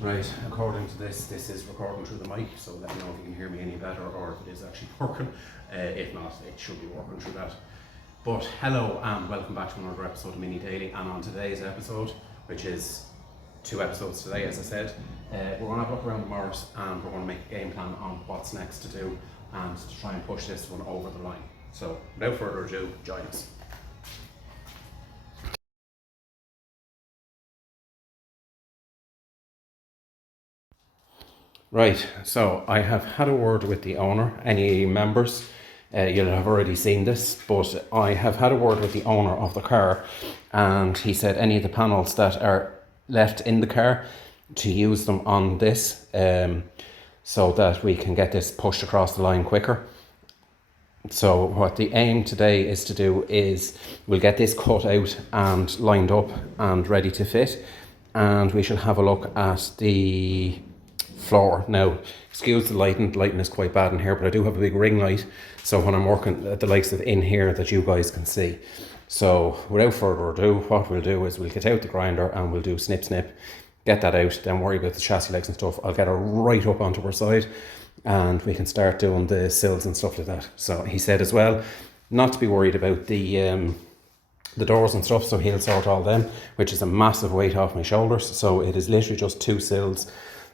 Right, according to this is recording through the mic, so let me know if you can hear me any better or if it is actually working. If not, it should be working through that. But hello and welcome back to another episode of Mini Daily. And on today's episode, which is 2 episodes today, as I said, we're going to have a look around the Morris and we're going to make a game plan on what's next to do and to try and push this one over the line. So without further ado, join us. Right, so I have had a word with the owner. Any members, you'll have already seen this, but I have had a word with the owner of the car, and he said any of the panels that are left in the car to use them on this, so that we can get this pushed across the line quicker. So what the aim today is to do is we'll get this cut out and lined up and ready to fit, and we shall have a look at the floor. Now, excuse the lighting is quite bad in here, but I do have a big ring light, so when I'm working at the likes of in here that you guys can see. So without further ado, what we'll do is we'll get out the grinder and we'll do snip, get that out, then worry about the chassis legs and stuff. I'll get her right up onto her side and we can start doing the sills and stuff like that. So he said as well, not to be worried about the doors and stuff, so he'll sort all them, which is a massive weight off my shoulders. So it is literally just 2 sills.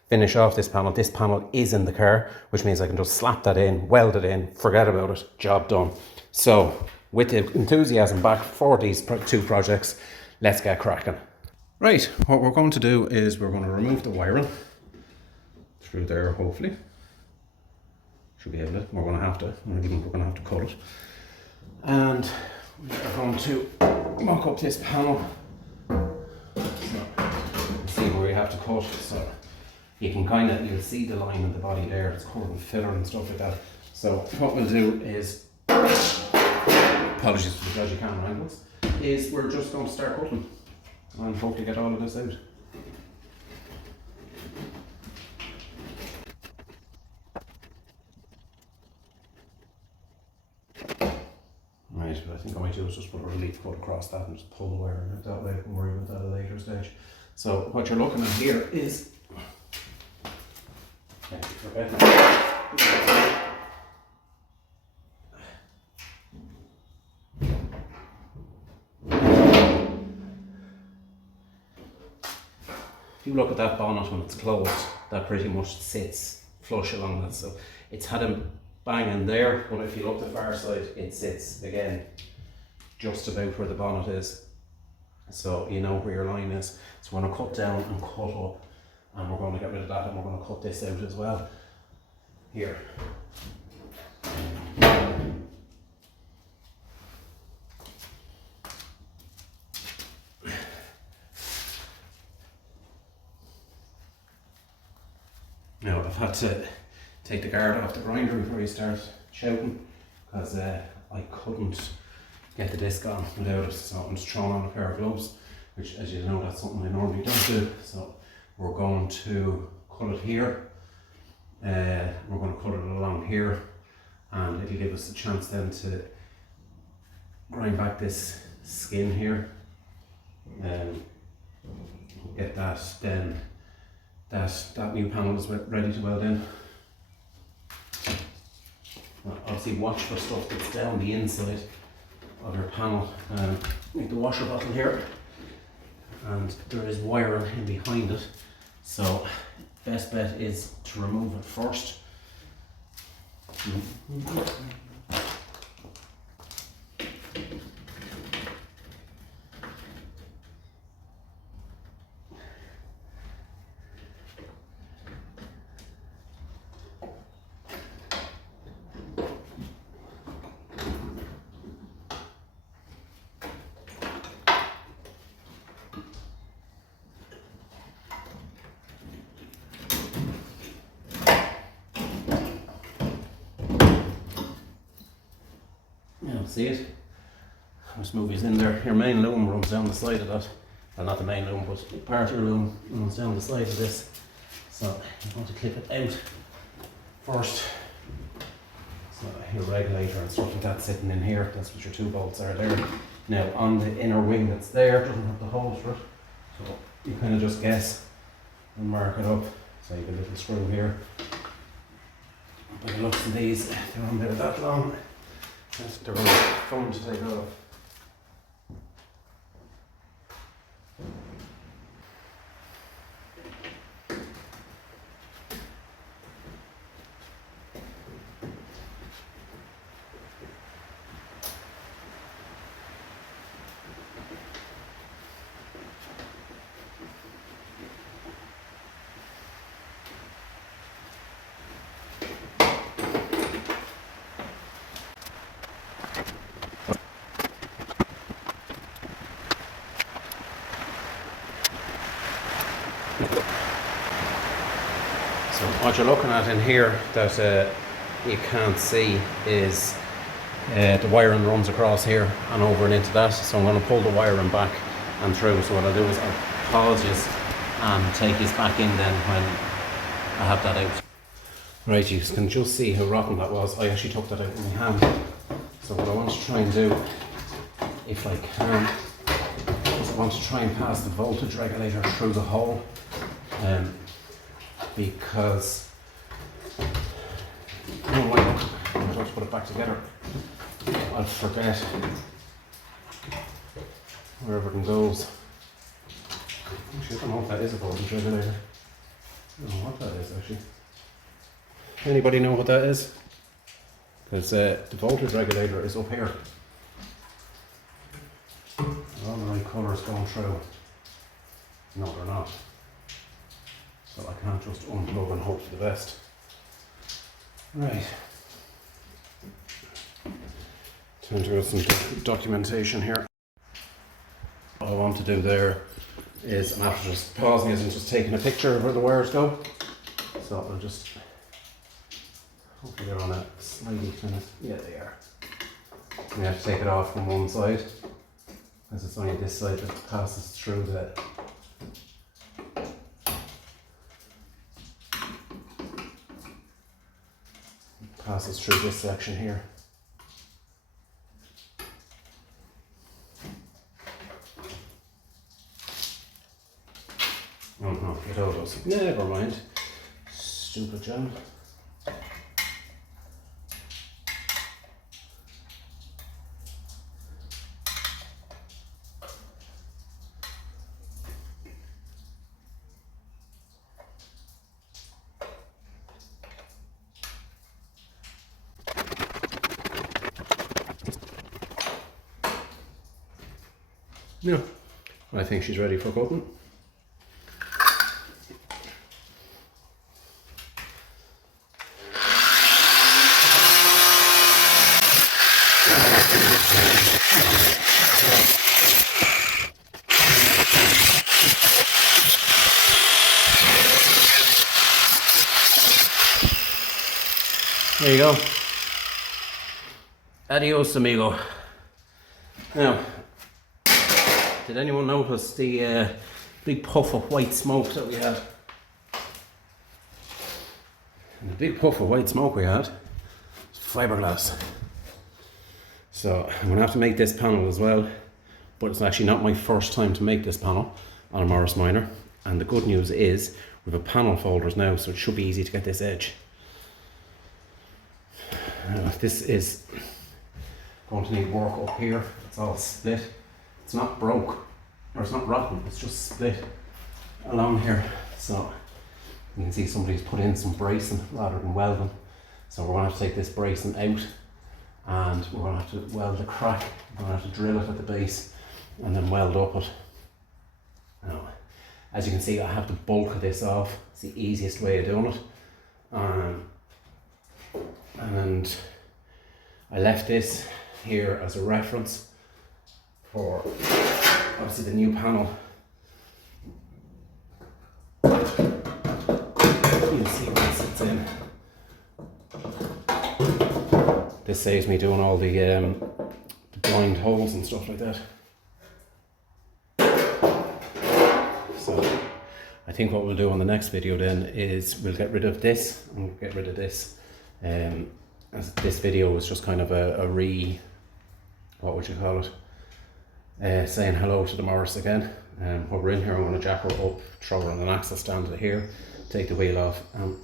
Finish off this panel. This panel is in the car, which means I can just slap that in, weld it in, forget about it, job done. So with the enthusiasm back for these 2 projects, let's get cracking. Right, what we're going to do is we're going to remove the wiring through there, hopefully. Should be able to. We're going to have to cut it. And we're going to mock up this panel. So, see where we have to cut. So you can you'll see the line in the body there, it's covered in filler and stuff like that. So what we'll do is, apologies for the dodgy camera angles, is we're just going to start cutting and hopefully get all of this out. Right, but I think I might do is just put a relief cut across that and just pull the wire out that way. I can worry about that at a later stage. So what you're looking at here is if you look at that bonnet when it's closed, that pretty much sits flush along that. So it's had a bang in there, but if you look the far side, it sits again just about where the bonnet is. So you know where your line is. So we're going to cut down and cut up, and we're going to get rid of that, and we're going to cut this out as well. Here. Now I've had to take the guard off the grinder before you start shouting, because I couldn't get the disc on without it, so I'm just throwing on a pair of gloves, which, as you know, that's something I normally don't do. So we're going to cut it here. We're going to cut it along here, and it'll give us a chance then to grind back this skin here. Get that, then that new panel is ready to weld in. Well, obviously watch for stuff that's down the inside of your panel. Like the washer bottle here, and there is wiring in behind it, so best bet is to remove it first. See it? This movie's in there. Your main loom runs down the side of that. Well, not the main loom, but part of your loom runs down the side of this. So you want to clip it out first. So your regulator and stuff like that sitting in here. That's what your 2 bolts are there. Now on the inner wing that's there, doesn't have the holes for it. So you kind of just guess and mark it up. So you get a little screw here. By the looks of these, they're on about that long. They're really fun to take off. So what you're looking at in here that you can't see is the wiring runs across here and over and into that. So I'm going to pull the wiring back and through. So what I'll do is I'll pause this and take this back in then when I have that out. Right, you can just see how rotten that was. I actually took that out in my hand. So what I want to try and do, if I can, is I want to try and pass the voltage regulator through the hole. Because oh wait, I have to put it back together. I'll forget where everything goes. Actually, I don't know if that is a voltage regulator. I don't know what that is actually. Anybody know what that is? Because the voltage regulator is up here. Are all the right colours going through? No, they're not. So I can't just unplug and hope for the best. Right. Time to go some documentation here. All I want to do there is, I'm after just pausing it and just taking a picture of where the wires go. So I'll just, hopefully they're on a slidey kind of, yeah they are. We have to take it off from one side, because it's only this side that passes through the this section here. Oh no, it all does. Never mind. Stupid John. No, I think she's ready for cutting. There you go. Adios, amigo. Now, did anyone notice the big puff of white smoke that we had? And the big puff of white smoke we had is fiberglass. So I'm going to have to make this panel as well, but it's actually not my first time to make this panel on a Morris Minor. And the good news is we have a panel folders now, so it should be easy to get this edge. This is going to need work up here. It's all split. It's not broke, or it's not rotten, it's just split along here. So you can see somebody's put in some bracing rather than welding. So we're going to have to take this bracing out and we're going to have to weld the crack. We're going to have to drill it at the base and then weld up it. Now, as you can see, I have the bulk of this off. It's the easiest way of doing it. And I left this here as a reference for obviously the new panel. You can see where it sits in. This saves me doing all the blind holes and stuff like that. So I think what we'll do on the next video then is we'll get rid of this and we'll get rid of this. As this video was just kind of a what would you call it? Saying hello to the Morris again. While we're in here, I'm going to jack her up, throw her on an axle stand to here, take the wheel off, and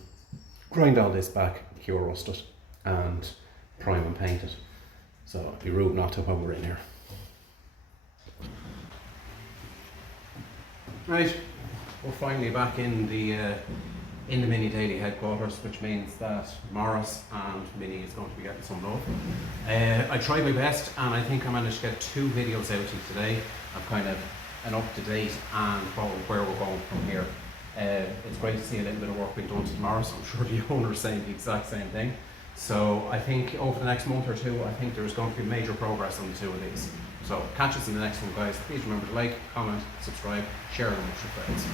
grind all this back, cure rust it, and prime and paint it. So it'd be rude not to when we're in here. Right, we're finally back in the mini Daly headquarters, which means that Morris and Minnie is going to be getting some love. I tried my best, and I think I managed to get 2 videos out to you today of kind of an up-to-date and where we're going from here. It's great to see a little bit of work being done to Morris. I'm sure the owner's saying the exact same thing. So I think over the next month or two, I think there's going to be major progress on the 2 of these. So catch us in the next one, guys. Please remember to like, comment, subscribe, share them with your friends.